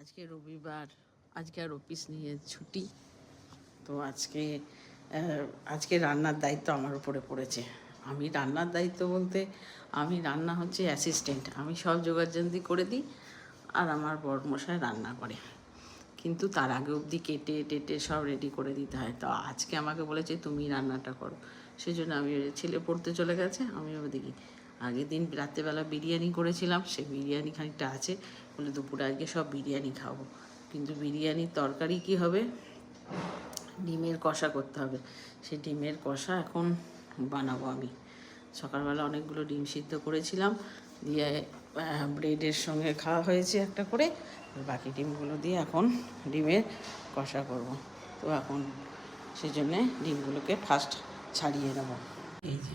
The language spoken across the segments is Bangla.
আজকে রবিবার, আজকে আর অফিস নিয়ে ছুটি। তো আজকে আজকে রান্নার দায়িত্ব আমার উপরে পড়েছে। আমি রান্নার দায়িত্ব বলতে, আমি রান্না হচ্ছে অ্যাসিস্ট্যান্ট আমি সব জোগাড়যন্ত্রী করে দিই আর আমার বড়মশাই রান্না করে। কিন্তু তার আগে অবধি কেটে টেটে সব রেডি করে দিতে হয়। তো আজকে আমাকে বলেছে, তুমি রান্নাটা করো। সেই জন্য আমি ছেলে পড়তে চলে গেছে আমি দেখি। আগের দিন রাত্রেবেলা বিরিয়ানি করেছিলাম, সেই বিরিয়ানি খানিকটা আছে, বলে দুপুরে আজকে সব বিরিয়ানি খাব। কিন্তু বিরিয়ানির তরকারি কি হবে? ডিমের কষা করতে হবে। সেই ডিমের কষা এখন বানাবো আমি। সকালবেলা অনেকগুলো ডিম সিদ্ধ করেছিলাম, দিয়ে ব্রেডের সঙ্গে খাওয়া হয়েছে একটা করে, আর বাকি ডিমগুলো দিয়ে এখন ডিমের কষা করব। তো এখন সেই জন্যে ডিমগুলোকে ফার্স্ট ছাড়িয়ে নেব। এই যে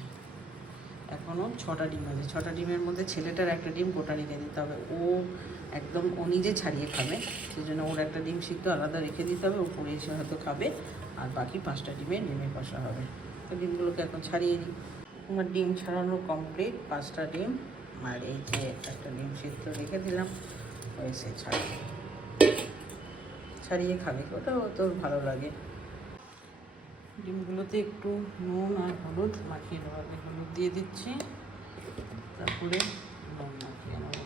এখনও ছটা ডিম আছে। ছটা ডিমের মধ্যে ছেলেটার একটা ডিম গোটা রেখে দিতে হবে। ও একদম, ও নিজে ছাড়িয়ে খাবে। সেই জন্য ওর একটা ডিম সিদ্ধ আলাদা রেখে দিতে হবে। উপরে এসে হয়তো খাবে। আর বাকি পাঁচটা ডিমে ডিমে কষা হবে। তো ডিমগুলোকে এখন ছাড়িয়ে দিই আমার ডিম ছাড়ানো কমপ্লিট পাঁচটা ডিম। আর এই যে একটা ডিম সিদ্ধ রেখে দিলাম। সে ছাড়িয়ে। ছাড়িয়ে খাবে। ওটাও তোর ভালো লাগে। ডিমগুলোতে একটু নুন আর হলুদ মাখিয়ে হবে হলুদ দিয়ে দিচ্ছি। তারপরে নুন মাখিয়ে নেব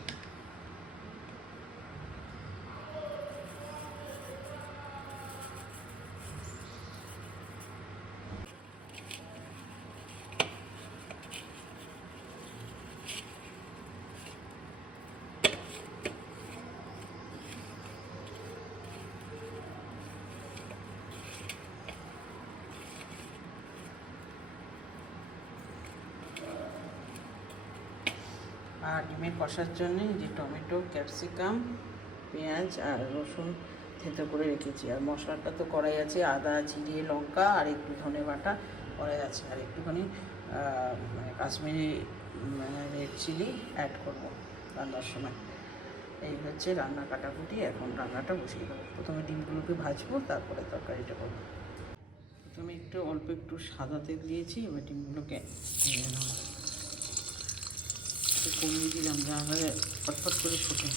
আর ডিমের কষার জন্য যে টমেটো, ক্যাপসিকাম, পেঁয়াজ আর রসুন থেতো করে রেখেছি। আর মশলাটা তো করাই আছে, আদা, জিরে, লঙ্কা আর একটু ধনে বাটা করাই আছে। আর একটুখানি মানে কাশ্মীরি রেড চিলি অ্যাড করব রান্নার সময়। এই হচ্ছে রান্না কাটাকুটি। এখন রান্নাটা বসিয়ে দেবো। প্রথমে ডিমগুলোকে ভাজবো, তারপরে তরকারিটা করব। প্রথমে একটু অল্প একটু সাদা তেল দিয়েছি, এবার ডিমগুলোকে ভেজে নেব। একটু কমিয়ে দিলাম যাহলে ফটফট করে ফুটে।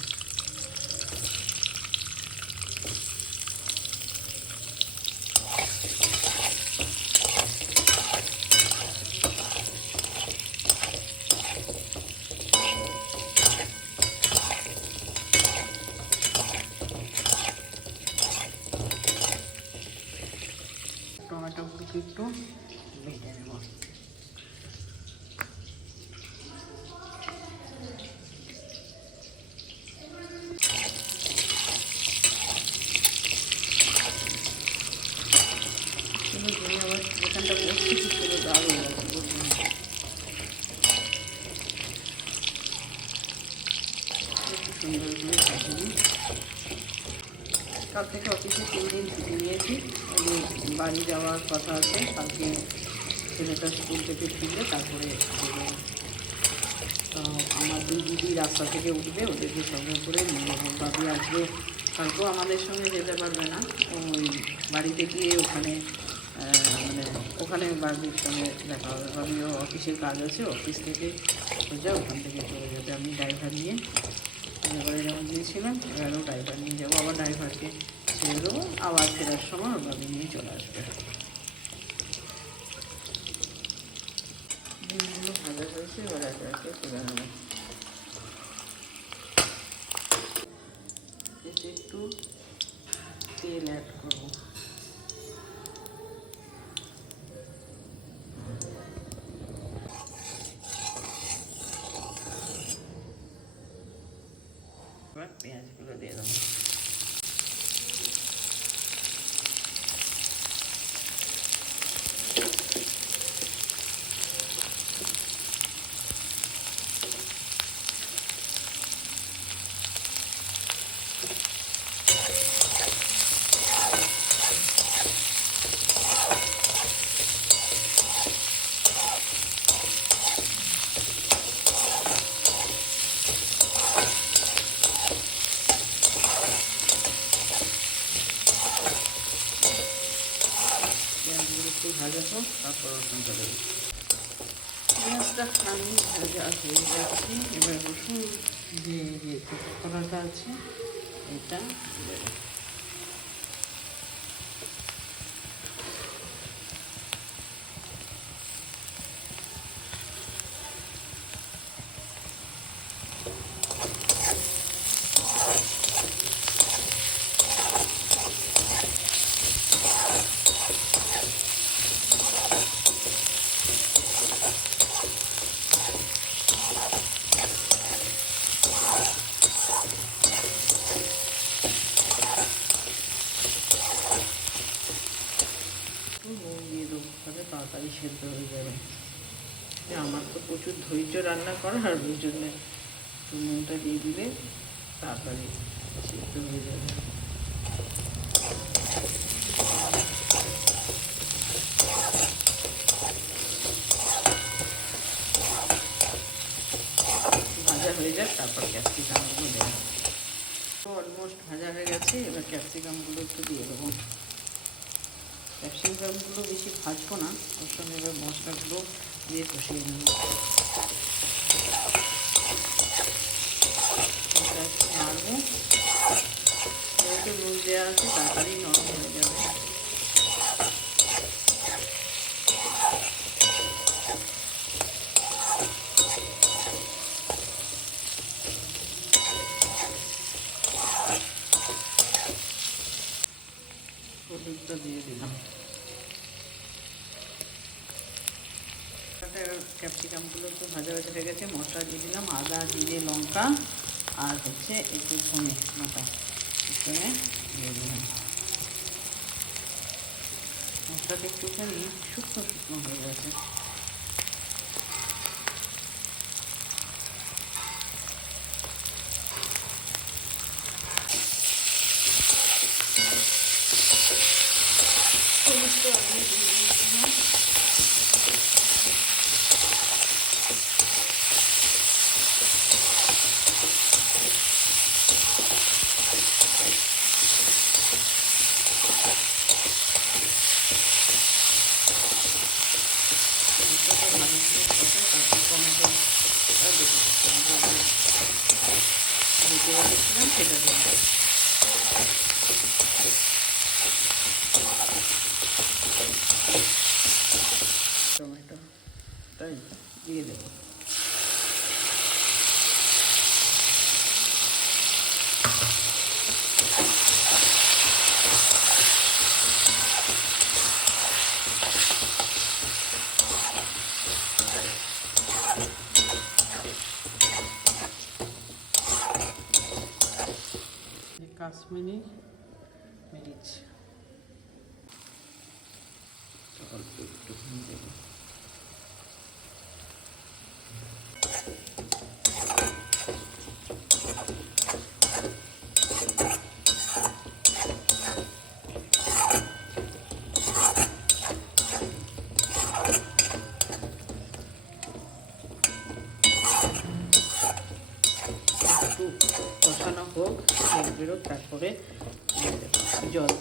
টমেটোগুলোকে একটু কাল থেকে অফিসে তিন দিন ছুটি নিয়েছি। আমি বাড়ি যাওয়ার কথা আছে। কালকে ছেলেটা স্কুল থেকে ফিরলে তারপরে তো আমার দুই দিদি রাস্তা থেকে উঠবে, ওদেরকে সঙ্গে করে নিয়ে যাব। বাবি আজকে কালকেও আমাদের সঙ্গে যেতে পারবে না। ওই বাড়িতে গিয়ে ওখানে মানে ওখানে বাবির সঙ্গে দেখা হবে। বাবিও অফিসের কাজ আছে, অফিস থেকে সোজা ওখান থেকে চলে যাবে। আমি ড্রাইভার নিয়ে এবারে যেমন গিয়েছিলাম এবারেও ড্রাইভার নিয়ে যাব, আবার ড্রাইভারকে ছেড়ে দেবো, আবার ফেরার সময় বাবি নিয়ে চলে আসবে। হয়েছে এতে একটু তেল অ্যাড করব এবার পেঁয়াজগুলো দিয়ে দেবো পেঁয়াজগুলো একটু ভাজাবো তারপর রসুন চলে দেবো পেঁয়াজটা আমি ভাজা হয়ে যাচ্ছে এবার রসুন দিয়ে যে কলাটা আছে এটা দেবো। একটু নুন দিয়ে দেবো তাহলে তাড়াতাড়ি সেদ্ধ হয়ে যাবে যে আমার তো প্রচুর ধৈর্য রান্না করার ওই জন্য নুনটা দিয়ে দিলে তাড়াতাড়ি সেদ্ধ হয়ে যাবে। ভাজা হয়ে ক্যাপসিকামগুলো তো অলমোস্ট ভাজা হয়ে গেছে, এবার ক্যাপসিকামগুলো একটু দিয়ে দেবো। ক্যাপসিকামগুলো বেশি ভাজবো না, ওর সঙ্গে এবার মশলাগুলো দিয়ে কষিয়ে নেব এটা একটু নাড়বো যেহেতু নুন দেওয়া আছে তাড়াতাড়ি নরম হয়ে যাবে হলুদটা দিয়ে দিলাম ক্যাপসিকামগুলো একটু ভাজা ভাজা হয়ে গেছে, মশলা দিয়ে দিলাম, আদা, জিরে, লঙ্কা, আর হচ্ছে একটু ধনে মাথা এখানে দিয়ে দিলাম। মশলাটা একটুখানি শুকনো শুকনো হয়ে গেছে হলুদটা আমি দিয়ে দিয়েছিলাম মশলাটা ভালো করে কষে তারপর টমেটোটা দেবো টমেটো যেটা রেখেছিলাম সেটা দেবো টমেটোটাই দিয়ে দেবো কাশ্মীরি মিরিচ অল্প একটুখানি দেবো একটু কষানো হোক বেরোক তারপরে জল।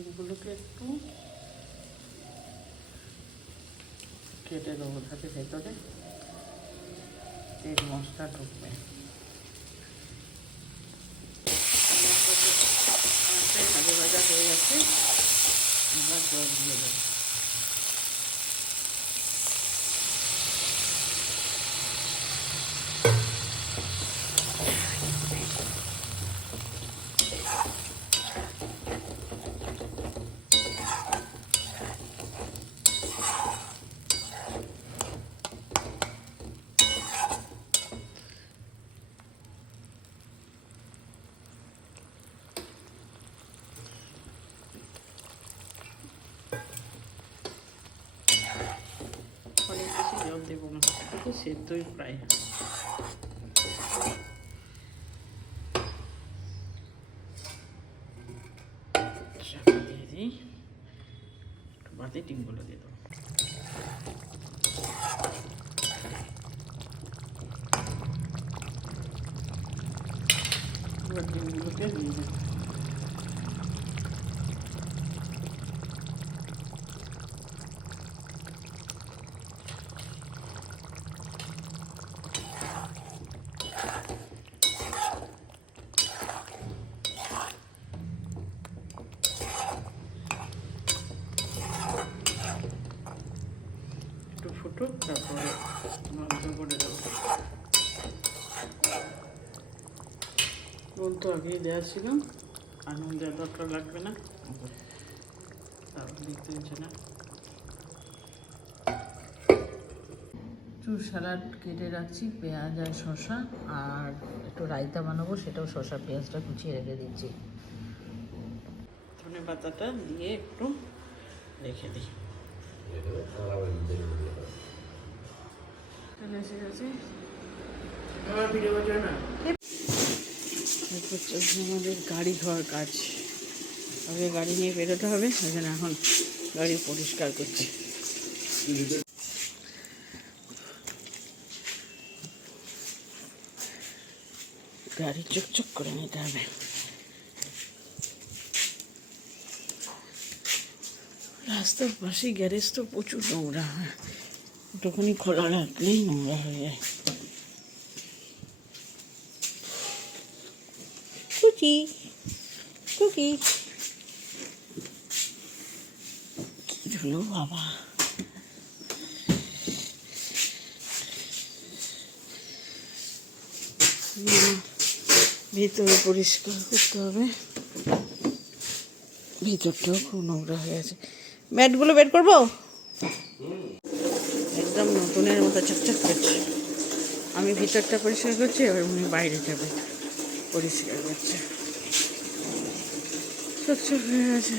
এগুলোকে একটু কেটে দেবো যাতে ভেতরে। তেল মশলা ঢুকবে। অনেকটাই ভাজা হয়ে গেছে এবার জল দিয়ে দেবো অনেক বেশি জল দেবো না তো সেদ্ধই প্রায়। চাপা দিয়ে দিই একটু বাদে ডিমগুলো দিয়ে দেবো ডিমগুলোকে দিয়ে দেবো একটু ফুটুক তারপরে বন্ধ করে দেবো নুন তো আগেই দেওয়া ছিল। আর নুন দেওয়ার দরকার লাগবে না। তারপর দেখতে হচ্ছে না। চুর স্যালাড কেটে রাখছি পেঁয়াজ আর শসা আর একটু রায়তা বানাবো সেটাও শসা পেঁয়াজটা কুচিয়ে রেখে দিচ্ছি। ধনে পাতাটা দিয়ে একটু রেখে দিই। এসে গেছে। এরপর চলছে আমাদের গাড়ি ধোয়ার কাজ। আগে গাড়ি নিয়ে বেরোতে হবে জন্য এখন গাড়ি পরিষ্কার করছি। গাড়ি চকচক করে নিতে হবে। রাস্তার পাশে গ্যারেজ তো প্রচুর নোংরা, হয়। ওটুখানি খোলা রাখলেই নোংরা হয়ে যায়। কুকি কুকি কি হলো বাবা। ভিতরে পরিষ্কার করতে হবে। ভিতরটাও খুব নোংরা হয়ে আছে ম্যাটগুলো বের করব? একদম নতুনের মতো চকচক করছে। আমি ভিতরটা পরিষ্কার করছি, এবার উনি বাইরে যাবে। পরিষ্কার করছে। চকচক হয়ে গেছে।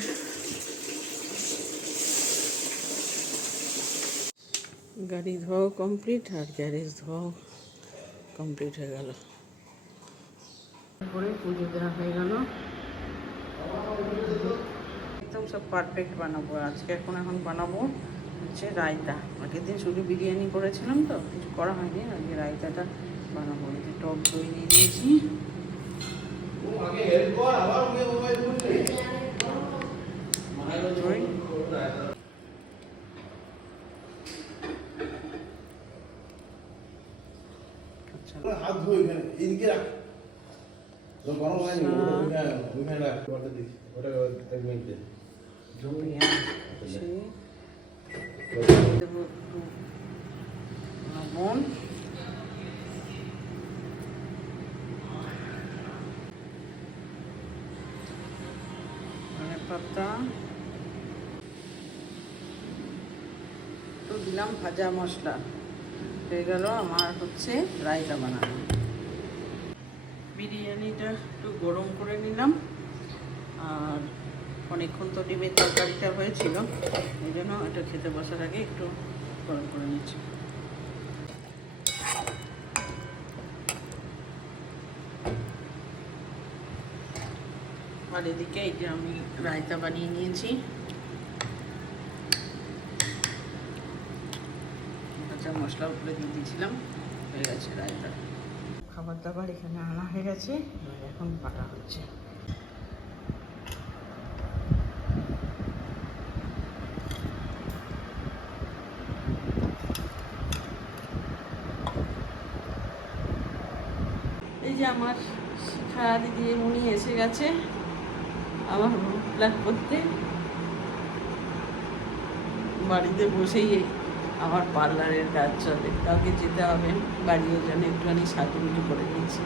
গাড়ি ধোয়াও কমপ্লিট আর গ্যারেজ ধোয়াও কমপ্লিট হয়ে গেল। তারপরে পুজো দেওয়া হয়ে গেল। একদম সব পারফেক্ট বানাবো। আজকে এখন এখন বানাবো হচ্ছে রায়তা। আগের দিন শুধু বিরিয়ানি করেছিলাম তো, কিছু করা হয়নি। আজকে রায়তাটা বানাবো। টক দই নিয়ে নিয়েছি। দই আচ্ছা। হাত ধুই ওইখানে এদিকে রাখ। তো গরম হয়নি ওটা ওইখানে ওইখানে রাখ ওটা দিস ওটা এক মিনিট দে। দেবো একটু লবণ ধনে পাতা একটু দিলাম ভাজা মশলা। হয়ে গেল আমার হচ্ছে রায়তা বানানো। বিরিয়ানিটা একটু গরম করে নিলাম। আর অনেকক্ষণ তো ডিমের তরকারিটা হয়েছিল, এই জন্য এটা খেতে বসার আগে একটু গরম করে নিচ্ছি। আর এদিকে এই যে আমি রায়তা বানিয়ে নিয়েছি। কাঁচা মশলা উপরে দিয়ে দিয়েছিলাম হয়ে গেছে রায়তা। খাবার দাবার এখানে আনা হয়ে গেছে এখন বাটা হচ্ছে। এই যে আমার শিখা দিদি উনি এসে গেছে। আমার প্ল্যান করতে বাড়িতে বসেই আমার পার্লারের কাজ চলে। কাউকে যেতে হবে, বাড়িও যেন একটুখানি সাজুগুজু করে দিয়েছি